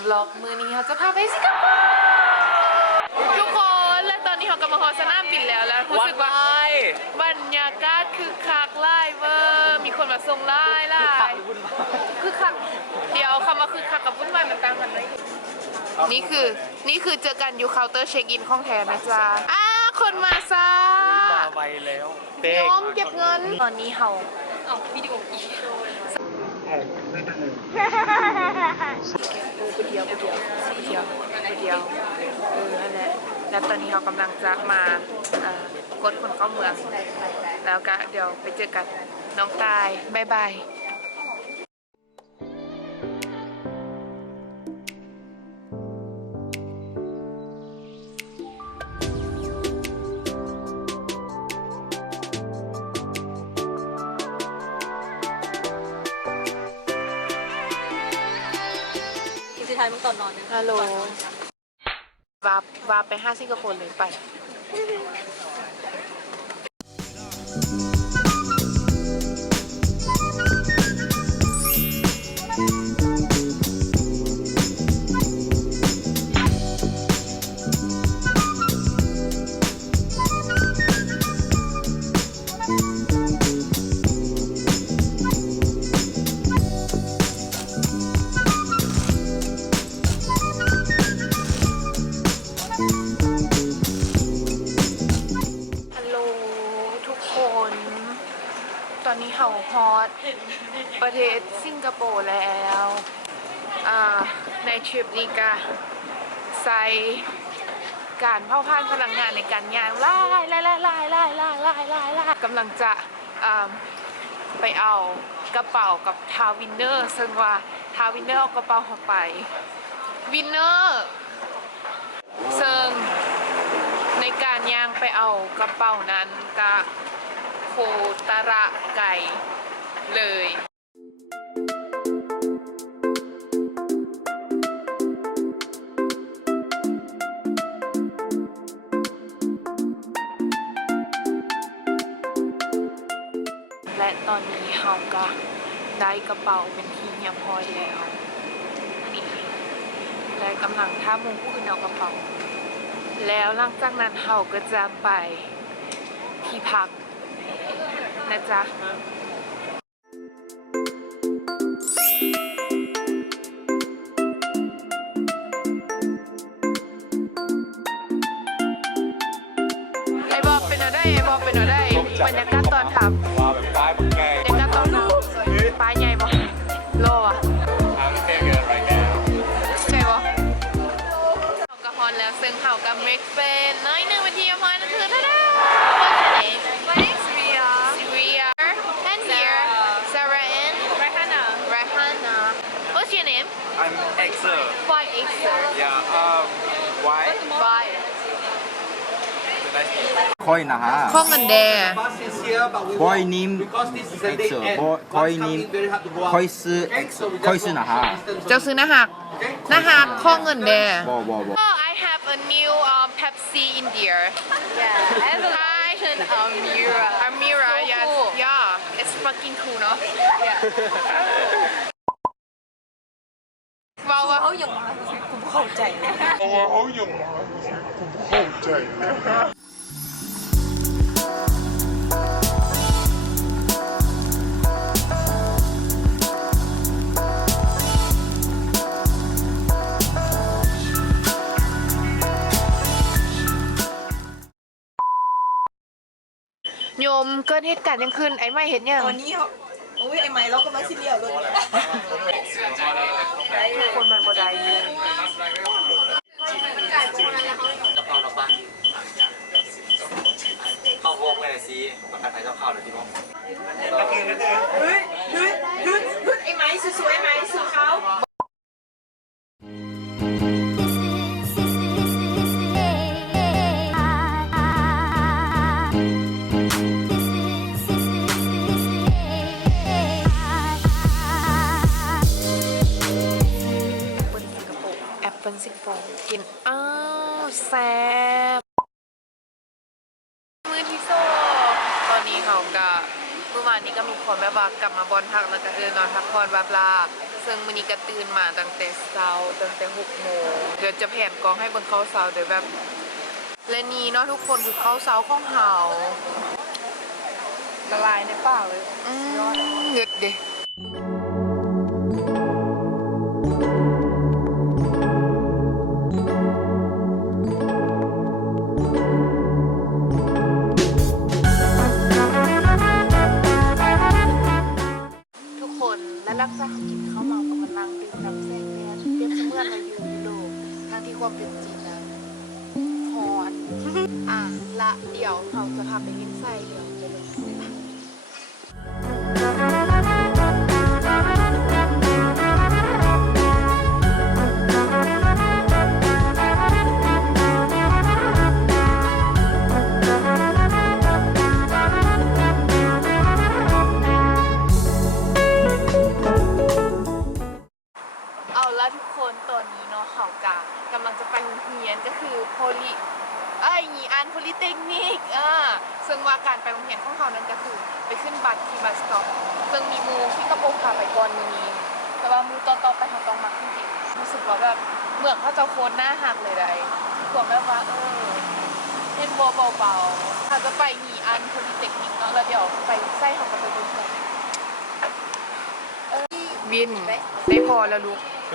วล็อกมือนี้เขาจะพาไปสิงคโปร์ทุกคนและตอนนี้เขากำลังฮอสนามบินแล้วรู้สึกว่าบรรยากาศคือคักไล่เวอร์มีคนมาส่งไล่คือคักเดี๋ยวคำว่าคือคักกับวุ่นวายมันต่างกันไหมนี่คือเจอกันอยู่เคาน์เตอร์เช็คอินของแทนนะจ๊ะคนมาซะมาไวแล้วน้องเก็บเงินตอนนี้เขาเอาวิดีโออีกกูเดียวนั่นแหละแล้วตอนนี้เขากำลังจะมากดคนเข้าเมืองแล้วก็เดี๋ยวไปเจอกันน้องกายบ๊ายบายทายมึงตอนนอนฮัลโหลวาไป5 สิงคโปร์เลยไปตอนนี้เขาฮอตประเทศสิงคโปร์แล้วในทริปนี้ก็ใส่การเผาผ่านพลังงานในการย่างไล่กำลังจะไปเอากระเป๋ากับทาวินเนอร์ซึ่งว่าทาวินเนอร์เอากระเป๋าเข้าไปวินเนอร์ซึ่งในการย่างไปเอากระเป๋านั้นก็โคตระไก่เลยและตอนนี้เขาก็ได้กระเป๋าเป็นที่เรียบร้อยแล้วนี่และกำลังท่ามุงผู้อื่นเอากระเป๋าแล้วหลังจากนั้นเขาก็จะไปที่พักนะจ๊ะไอ้บอบเป็นอะไรบรรยากาศตอนขับว้าวแบบป้ายมันไงบรรยากาศตอนขับป้ายใหญ่บ่โลอ่ะI'm taking right now ใช่บ่เขากระฮอนแล้วซึ่งเขากับเมกเฟนน้อยหนึ่งวิธีพอนั่นคือท่าดา My name is Ria and here Sarah and Rahana What's your name I'm Exer Why Exer Yeah Why Why 코인나하 콩은데 코이님 X 코이님 코이스 X 코이스나하 เจ้าซื้อหน้าหักข้อเงินเด้ 뭐 Oh I have a new Pepsi in there Yeah I have a Amira yes yeah it's fucking cool เนาะว้าวเขาอย่างมากูเข้าใจโยมเกิดเหตุการณ์ยังขึ้นไอ้ไม่เห็นยัง ตอนนี้เขาโอ้ยไอ้ไม้เราก็มาซีเรียลเลยคนมันบ่ได้เข้าวงเลยสิประกันไทยเจ้าข้าวเลยที่บอกเฮ้ยไอ้ไม้สวยๆไอ้ไม้สู้เขาสิงคโปร์กินแซ่บมือที่โซ่ตอนนี้เขาก็เมื่อวานนี้ก็มีคนแบบว่ากลับมาบอลพักแล้วก็นอนพักผ่อนแบบลา ซึ่งมื้อนี้ก็ตื่นมาตั้งแต่เช้าตั้งแต่6 โมงเดี๋ยวจะแผนกองให้เบิ่งข้าวเช้าเดี๋ยวแบบและนี่เนาะทุกคนคือข้าวเช้าของเฮาละลายในปากเลยเงึดเด้และรักษากินข้าวเมากับมันนั่งดื่มน้ำแซ่บเนี่ยเปรียบเสมือนเราอยู่ยุโรปทางที่ความเป็นจริงนะฮอนละเดี๋ยวเราจะพาไปลิ้นไส้เดี๋ยวจะเลยทุกคนตอนนี้เนาะเขากำลังจะไปโรงเรียนก็คือโพลิโพลิเทคนิคซึ่งว่าการไปโรงเรียนของเขานั้นก็คือไปขึ้นบัสที่บัสสต็อปซึ่งมีมูที่กระโปรงพาไปก่อนมือนี้แต่ว่ามูต่อไปเขาต้องมาขึ้นอีกรู้สึกว่าแบบเมืองเขาจะโคตรหน้าหักเลยได้พวกแบบว่าเล่นบัวเบาๆเขาจะไปโพลิเทคนิคเนาะแล้วเดี๋ยวไปไส้เขาก็ไปดูกันวินได้พอแล้วลูกโอ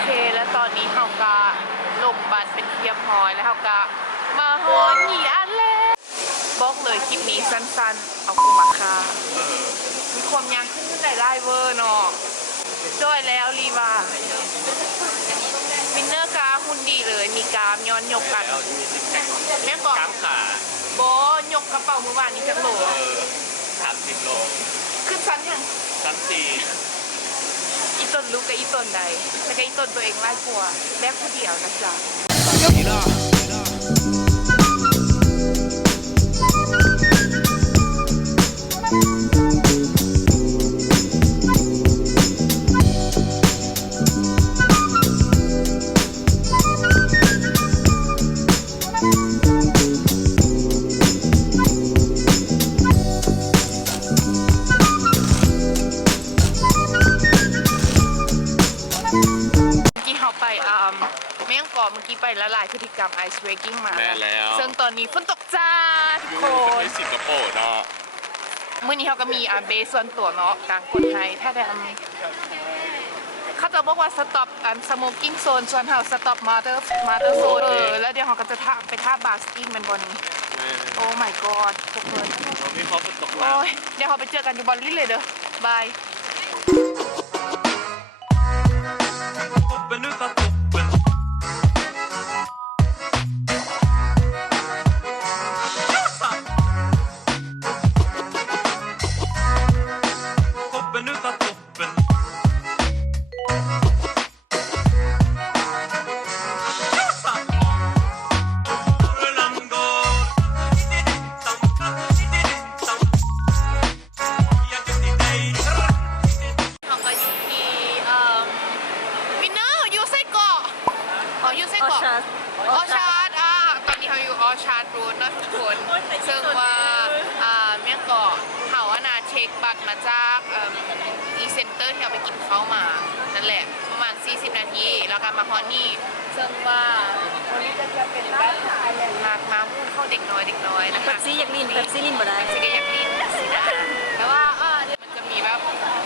เคแล้วตอนนี้เขาก็ลงบัสเป็นเรียบร้อยแล้วเขาก็มาฮอนอันแล้วบอกเลยคลิปนี้สั้นๆเอาคุมาค่ามีความยางขึ้นได้เวอร์เนาะด้วยแล้วรีวาวินเนอร์กาหุ่นดีเลยมีกามย้อนยกกันแม่ก่อนโบยกกระเป๋ามือวานนี้จักโล30 โลขึ้นชั้นยัง34อีต้นลูกกับอีต้นใดแล้วก็อีต้นตัวเองไล่กลัวแบกผู้เดียวนะจ๊ะเมื่อกี้ไปละลายพฤติกรรมไอซ์เบรกิ้งมาแล้วซึ่งตอนนี้ฝนตกจ้าทุกคนสิงคโปร์เนาะเมื่อนี้เขาก็มีเบสส่วนตัวเนาะกลางคนไทยถ้าแต่เขาจะบอกว่าสต็อปสโมกิ้งโซนส่วนเขาสต็อปมาเตอร์โซนแล้วเดี๋ยวเขาก็จะไปท่าบาสกิ้งเป็นบนโอ้ my god ทุกคนมีเขาฝนตกแล้วเดี๋ยวเขาไปเจอกันอยู่บอลลี่เลยเด้อบายออชาร์ดตอนนี้เขาอยู่ออชาร์ดรูทนะทุกคนซึ่งว่าเมี่ยงเกาะเขาเช็คบัตรมาจากอีเซ็นเตอร์ที่เราไปกินข้าวมานั่นแหละประมาณ40 นาทีแล้วก็มาฮอนนี่ซึ่งว่าวันนี้จะเป็นแบบไอแลนด์มาร์กมามุ่งเข้าเด็กน้อยนะคะเป๊ปซี่อยากลินบ่ได้สิก็อยากลินแต่ว่ามันจะมีแบบ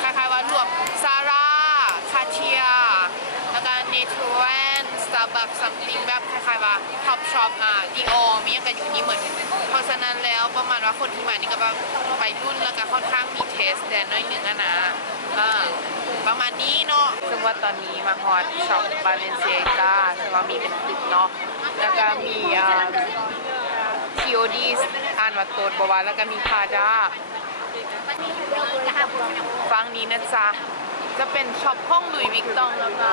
คล้ายๆว่ารวมซาร่าคาเทียแล้วก็เนเธอร์แลนด์สตาร์บัคซัมติงแบบคล้ายๆว่าท็อปช็อปดีออมีกันอยู่นี่เหมือนเพราะฉะนั้นแล้วประมาณว่าคนที่มานี่ก็แบบไปรุ่นแล้วก็ค่อนข้างมีเทสแต่น้อยนึงนะประมาณนี้เนาะซึ่งว่าตอนนี้มาฮอตช็อปบาเลนเซียกาซึ่งว่ามีเป็นตึกเนาะแล้วก็มีTOD อ่านว่าโตดบวาแล้วก็มีพาด้าฟังนี้นะจ๊ะจะเป็นช็อปห้องลุยวิกตองแล้วก็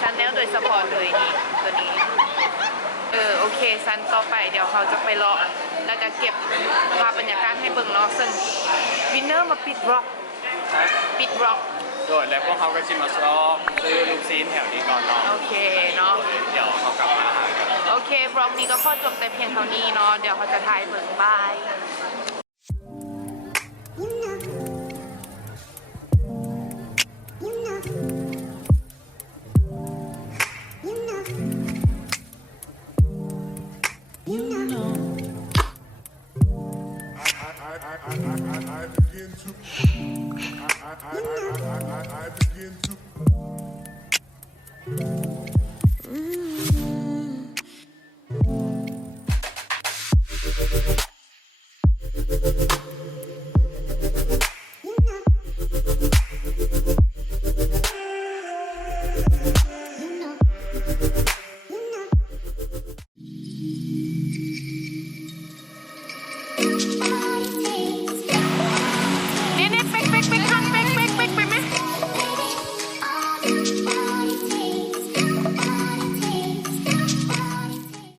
ชาแนลโดยเฉพาะเลยนี่ตัวนี้โอเคซันต่อไปเดี๋ยวเขาจะไปรอแล้วก็เก็บภาพบรรยากาศให้เบิ่งเนาะซึ่งวินเนอร์มาปิดบล็อก ปิดบล็อก โดดแล้วพวกเขาก็ชิมมาชอบซื้อลูกซีนแถวนี้ก่อนเนาะ โอเคเนาะ เดี๋ยวเขากลับมาหากัน โอเคบล็อกนี้ก็ขอจบแต่เพียงเท่านี้เนาะเดี๋ยวเขาจะถ่ายเบิ่งบาย I begin toเนี่ยเป๊กข้างเป๊กไหม